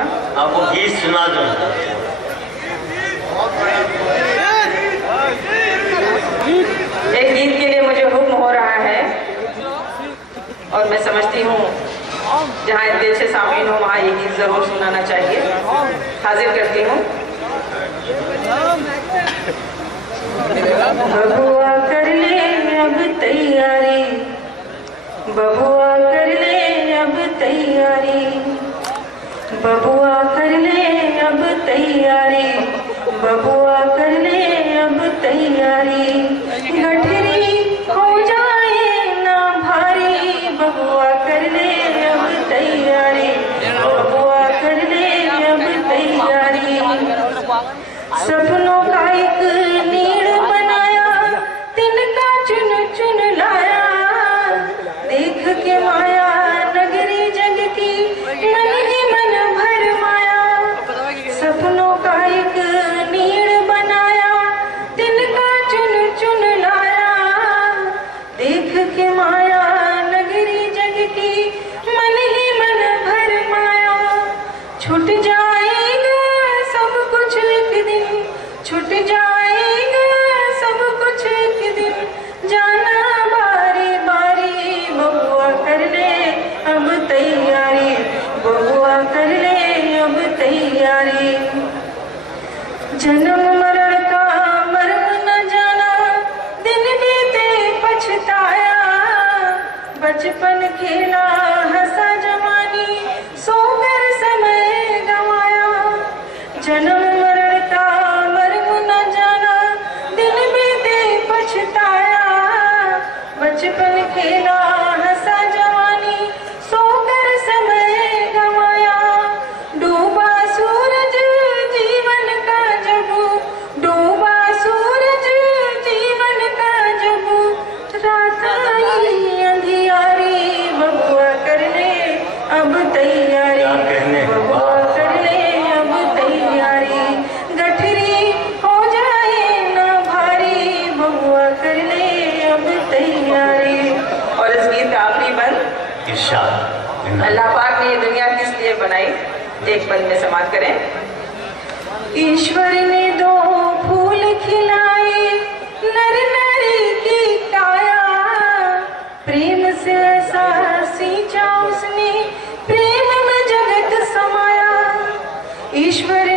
सुना। आपको गीत सुना दो। एक गीत के लिए मुझे हुक्म हो रहा है और मैं समझती हूँ जहाँ इस दिल से सामीन हो वहाँ ये गीत जरूर सुनाना चाहिए। हाजिर करती हूँ। बबुआ कर ले अब तैयारी, बबुआ कर ले अब तैयारी, बबुआ कर ले अब तैयारी, बबुआ कर ले अब तैयारी। गठरी हो जाए ना भारी, बबुआ कर ले अब तैयारी, बबुआ कर ले अब तैयारी। सपनों का एक नीड़ बनाया, तिनका चुन चुन लाया, देख के माया नगरी जग की मन ही मन भर माया। सपनों का एक नीड़ बनाया, तिनका चुन चुन लाया, देख के माया नगरी जग की मन ही मन भर माया। छूट जाएगा सब कुछ एक दिन, छूट जाएगा सब कुछ एक दिन, जाना बारी बारी। बबुआ कर ले अब तैयारी, बबुआ कर ले अब तैयारी। जन्म मरण का मर्म न जाना, दिन बीते पछताया, बचपन खेला हंसा जवानी, सोकर समय गंवाया। जन्म मरण का मर्म न जाना, दिन बीते पछताया, बचपन खेला हंसा जवानी, सोकर समय गंवाया। डूबा सूरज जीवन का जब, डूबा सूरज जीवन का जब, रात आई अंधियारी। बबुआ कर ले अब तैयारी, बबुआ कर ले अब तैयारी। गठरी हो जाए ना भारी, बबुआ कर ले अब तैयारी। और इस गीत का आखिरी बंद इरशाद। अल्लाह पाक ने ये दुनिया किस लिए बनाई, एक बंद में समाप्त करें। ईश्वर ने दो फूल खिलाए, नर नारी की काया, प्रेम से ऐसा सींचा उसने, प्रेम में जगत समाया। ईश्वर